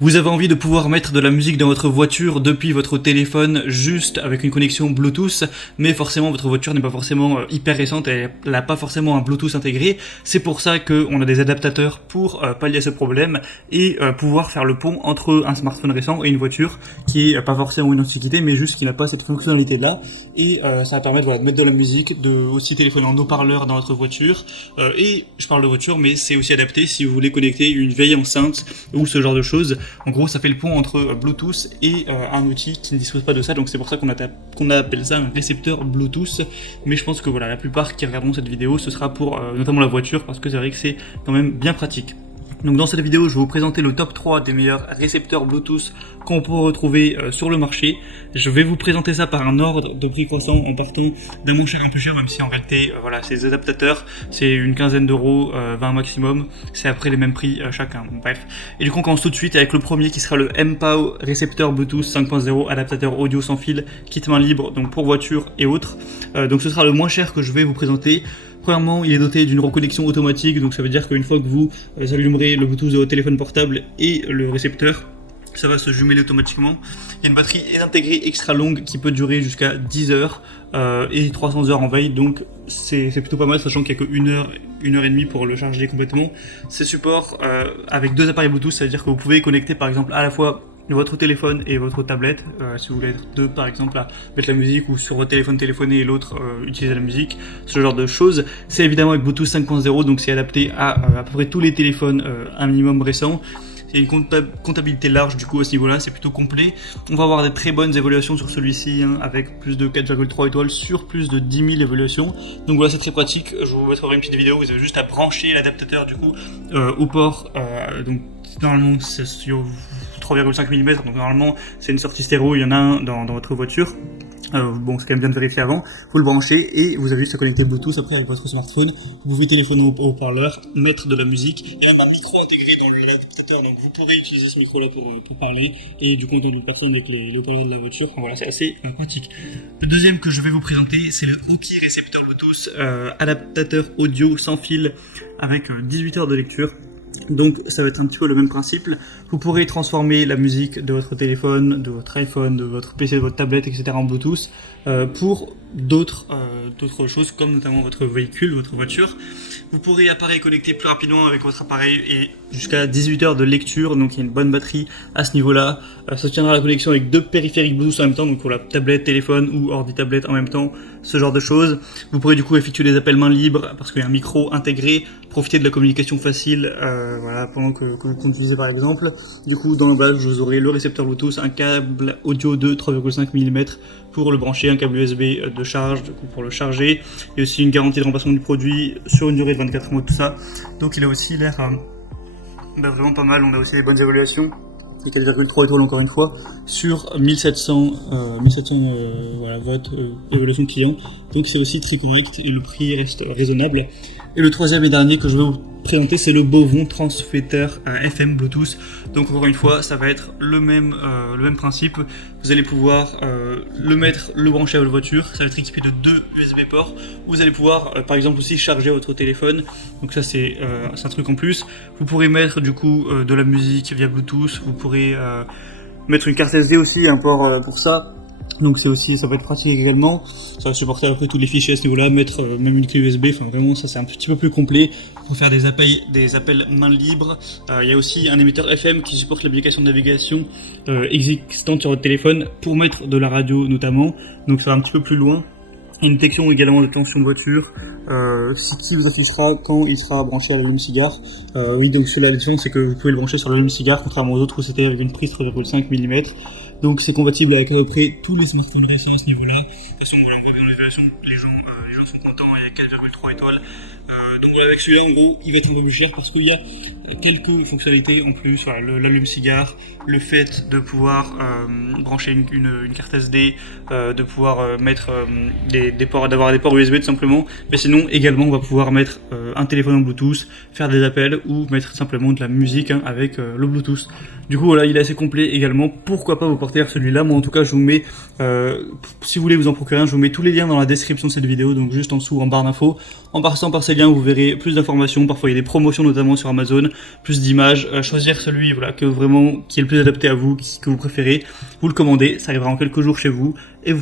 Vous avez envie de pouvoir mettre de la musique dans votre voiture depuis votre téléphone juste avec une connexion Bluetooth, mais forcément votre voiture n'est pas forcément hyper récente et elle n'a pas forcément un Bluetooth intégré. C'est pour ça qu'on a des adaptateurs pour pallier à ce problème et pouvoir faire le pont entre un smartphone récent et une voiture qui est pas forcément une antiquité mais juste qui n'a pas cette fonctionnalité là. Et ça va permettre de mettre de la musique, de aussi téléphoner en haut-parleur dans votre voiture. Et je parle de voiture, mais c'est aussi adapté si vous voulez connecter une vieille enceinte ou ce genre de choses. En gros, ça fait le pont entre Bluetooth et un outil qui ne dispose pas de ça, donc c'est pour ça qu'on appelle ça un récepteur Bluetooth. Mais je pense que voilà, la plupart qui regarderont cette vidéo, ce sera pour notamment la voiture, parce que c'est vrai que c'est quand même bien pratique. Donc dans cette vidéo, je vais vous présenter le top 3 des meilleurs récepteurs Bluetooth qu'on peut retrouver sur le marché. Je vais vous présenter ça par un ordre de prix croissant en partant d'un moins cher un peu cher, même si en réalité, voilà, ces adaptateurs, c'est une quinzaine d'euros, 20 maximum, c'est après les mêmes prix chacun, bon, bref. Et du coup, on commence tout de suite avec le premier qui sera le MPOW récepteur Bluetooth 5.0, adaptateur audio sans fil, kit main libre, donc pour voiture et autres. Donc ce sera le moins cher que je vais vous présenter. Premièrement, il est doté d'une reconnexion automatique, donc ça veut dire qu'une fois que vous allumerez le Bluetooth de votre téléphone portable et le récepteur, ça va se jumeler automatiquement. Il y a une batterie intégrée extra longue qui peut durer jusqu'à 10 heures et 300 heures en veille, donc c'est plutôt pas mal, sachant qu'il n'y a que 1 heure et demie pour le charger complètement. C'est support avec deux appareils Bluetooth, ça veut dire que vous pouvez connecter par exemple à la fois votre téléphone et votre tablette, si vous voulez être deux par exemple à mettre la musique, ou sur votre téléphone téléphoner et l'autre utiliser la musique, ce genre de choses. C'est évidemment avec Bluetooth 5.0, donc c'est adapté à peu près tous les téléphones un minimum récents. C'est une comptabilité large du coup à ce niveau-là, c'est plutôt complet. On va avoir des très bonnes évaluations sur celui-ci, hein, avec plus de 4,3 étoiles sur plus de 10 000 évaluations. Donc voilà, c'est très pratique. Je vous mettrai une petite vidéo, vous avez juste à brancher l'adaptateur du coup au port. Donc normalement c'est sur 3,5 mm, donc normalement c'est une sortie stéréo, il y en a un dans votre voiture. Bon, c'est quand même bien de vérifier avant. Vous le branchez et vous avez juste à connecter Bluetooth après avec votre smartphone. Vous pouvez téléphoner au haut-parleur, mettre de la musique. Il y a même un micro intégré dans l'adaptateur, donc vous pourrez utiliser ce micro-là pour parler et du coup entendre d'autres personnes avec les haut-parleurs de la voiture. Enfin, voilà, c'est assez pratique. Le deuxième que je vais vous présenter, c'est le Oki récepteur Bluetooth, adaptateur audio sans fil avec 18 heures de lecture. Donc ça va être un petit peu le même principe. Vous pourrez transformer la musique de votre téléphone, de votre iPhone, de votre PC, de votre tablette, etc. en Bluetooth pour d'autres choses, comme notamment votre véhicule, votre voiture. Vous pourrez appareil connecter plus rapidement avec votre appareil et jusqu'à 18 heures de lecture, donc il y a une bonne batterie à ce niveau-là. Ça tiendra la connexion avec deux périphériques Bluetooth en même temps, donc pour la tablette, téléphone ou ordi-tablette en même temps, ce genre de choses. Vous pourrez du coup effectuer des appels main libre parce qu'il y a un micro intégré, profiter de la communication facile voilà, pendant que vous conduisez par exemple. Du coup, dans le badge, vous aurez le récepteur Bluetooth, un câble audio de 3,5 mm pour le brancher, un câble USB de charge du coup, pour le charger, et aussi une garantie de remplacement du produit sur une durée de 24 mois, tout ça. Donc il a aussi l'air vraiment pas mal. On a aussi des bonnes évaluations. Et 4,3 étoiles encore une fois sur 1700 voilà, votes évaluation client, donc c'est aussi très correct et le prix reste raisonnable. Et le troisième et dernier que je vais vous présenter, c'est le Bovon transfetteur FM Bluetooth. Donc encore une fois, ça va être le même principe. Vous allez pouvoir le brancher à votre voiture. Ça va être équipé de deux USB ports. Vous allez pouvoir par exemple aussi charger votre téléphone. Donc ça c'est un truc en plus. Vous pourrez mettre du coup de la musique via Bluetooth. Vous pourrez mettre une carte SD aussi, un port pour ça. Donc ça peut être pratique également. Ça va supporter après tous les fichiers à ce niveau-là, mettre même une clé USB. Enfin vraiment, ça c'est un petit peu plus complet pour faire des appels main libre. Il y a aussi un émetteur FM qui supporte l'application de navigation existante sur votre téléphone pour mettre de la radio notamment. Donc ça va un petit peu plus loin. Une détection également de tension de voiture, qui vous affichera quand il sera branché à l'allume-cigare. Oui, donc la différence c'est que vous pouvez le brancher sur l'allume-cigare, contrairement aux autres où c'était avec une prise 3,5 mm. Donc c'est compatible avec à peu près tous les smartphones récents à ce niveau-là. De toute façon, voilà, on voit bien dans l'évaluation, les gens sont contents, il y a 4,3 étoiles. Donc voilà, avec celui-là, en gros, il va être un peu plus cher parce qu'il y a quelques fonctionnalités en plus. Voilà, l'allume-cigare, le fait de pouvoir brancher une carte SD, de pouvoir mettre d'avoir des ports USB tout simplement. Mais sinon, également, on va pouvoir mettre un téléphone en Bluetooth, faire des appels ou mettre simplement de la musique avec le Bluetooth. Du coup, voilà, il est assez complet également. Pourquoi pas vous porter supporter celui-là. Moi en tout cas je vous mets, si vous voulez vous en procurer un, je vous mets tous les liens dans la description de cette vidéo, donc juste en dessous en barre d'infos. En passant par ces liens vous verrez plus d'informations, parfois il y a des promotions notamment sur Amazon, plus d'images, choisir celui voilà, qui est le plus adapté à vous, que vous préférez, vous le commandez, ça arrivera en quelques jours chez vous et vous